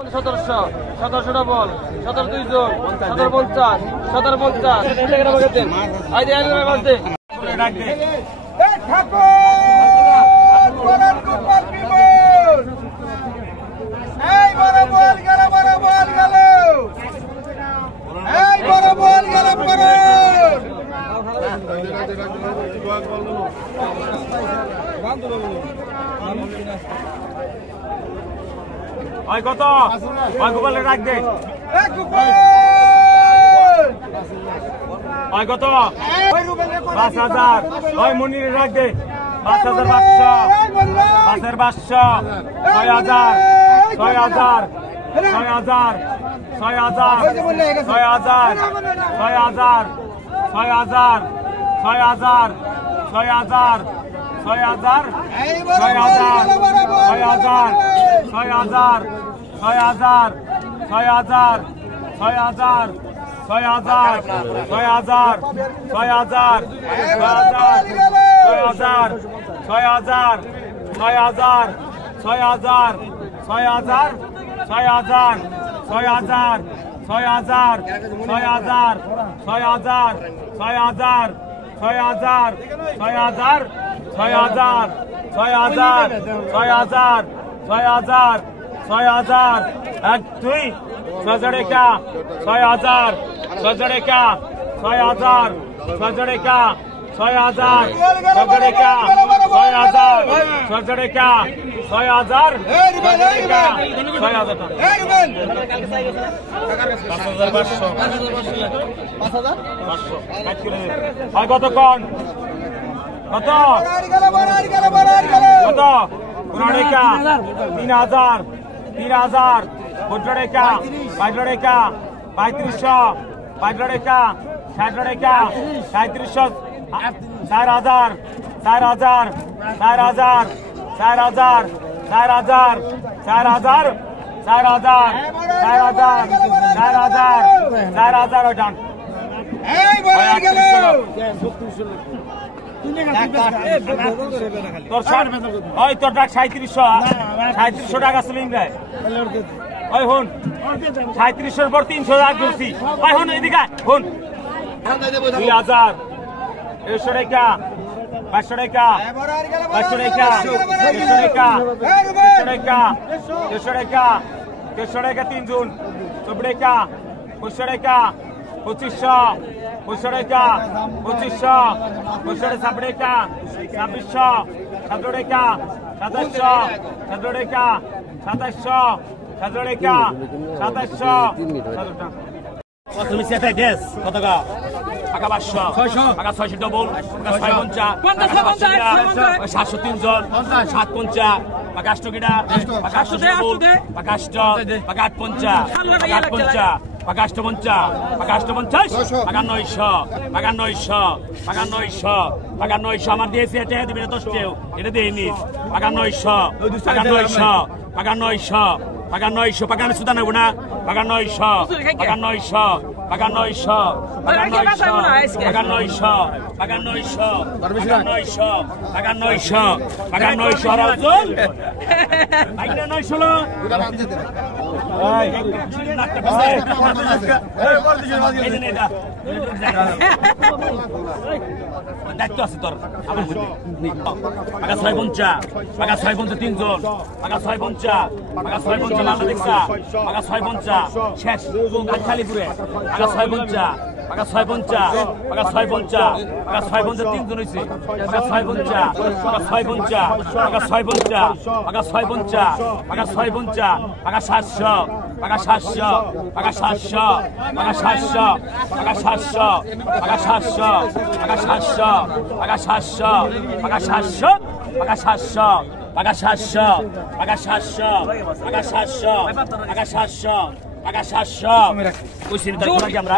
1700 1700টা বল 17 2 জন 1750 1750 টাকা বাগে then I they I বাগে দে রাখ দে এই ঠাকুর বড় গোপাল বিমল এই বড় বল গেল এই বড় বল গেল ওই কত ওই গোপালে রাখ দে ওই কত 5000 ওই মনিরে রাখ দে 5500 5500 6000 6000 6000 6000 6000 6000 6000 6000 6000 6000 এক দুই 6000 একা 6000 6000 একা 6000 6000 একা 6000 6000 একা 6000 6000 একা 6000 কতক্ষণ কত কত 3000 3000 15 টাকা 22 টাকা 3500 22 টাকা 60 টাকা 3700 4000 4000 4000 4000 4000 4000 4000 4000 4000 ওটান এই বলে গেল তোর ওই তোর টাকা 3700 টাকা সিলিং দেয় ওই হন 3700 পর 300 টাকা করছি ওই হন এদিকে হন 2000 100 টাকা 500 টাকা 500 টাকা 100 টাকা 100 টাকা 100 টাকা 100 টাকা 3 জন 90 টাকা 500 টাকা 2500 500 টাকা 2500 500 টাকা 2600 17 টাকা 2700 17 টাকা 2700 17 টাকা 2700 তুমি সেটাই দেশ কত টাকা টাকা 500 টাকা 600 ডবল টাকা 650 703 জন 750 টাকা 8 কিটা টাকা 800 ডবল টাকা 8 টাকা 850 টাকা 850 টাকা 850 টাকা 850 টাকা 900 টাকা 900 টাকা 900 টাকা 900 আমার দিয়েছে এটা দিবে 10 টাকা এটা দেই নি টাকা 900 টাকা 900 টাকা 900 টাকা 900 টাকা আমি সুদা নেব না টাকা 900 টাকা 900 টাকা 900 টাকা 900 টাকা 900 টাকা 900 টাকা 900 টাকা 900 রাজুল আইনা 900 লো এই দায়িত্ব আছে তোর আমার টাকা 650 টাকা 650 3 জন টাকা 650 টাকা 650 মাল দেখছা টাকা 650 শেষ খালিপুরে টাকা 650 টাকা 650 টাকা 650 টাকা 650 3 জন হইছে টাকা 650 টাকা 650 টাকা 650 টাকা 650 টাকা 650 টাকা 700 টাকা 700 টাকা 700 টাকা 700 টাকা 700 টাকা 700 টাকা 700 টাকা 700 টাকা 700 টাকা 700 টাকা 700 টাকা 700 টাকা 700 টাকা 700 টাকা 700 কইছিস আমরা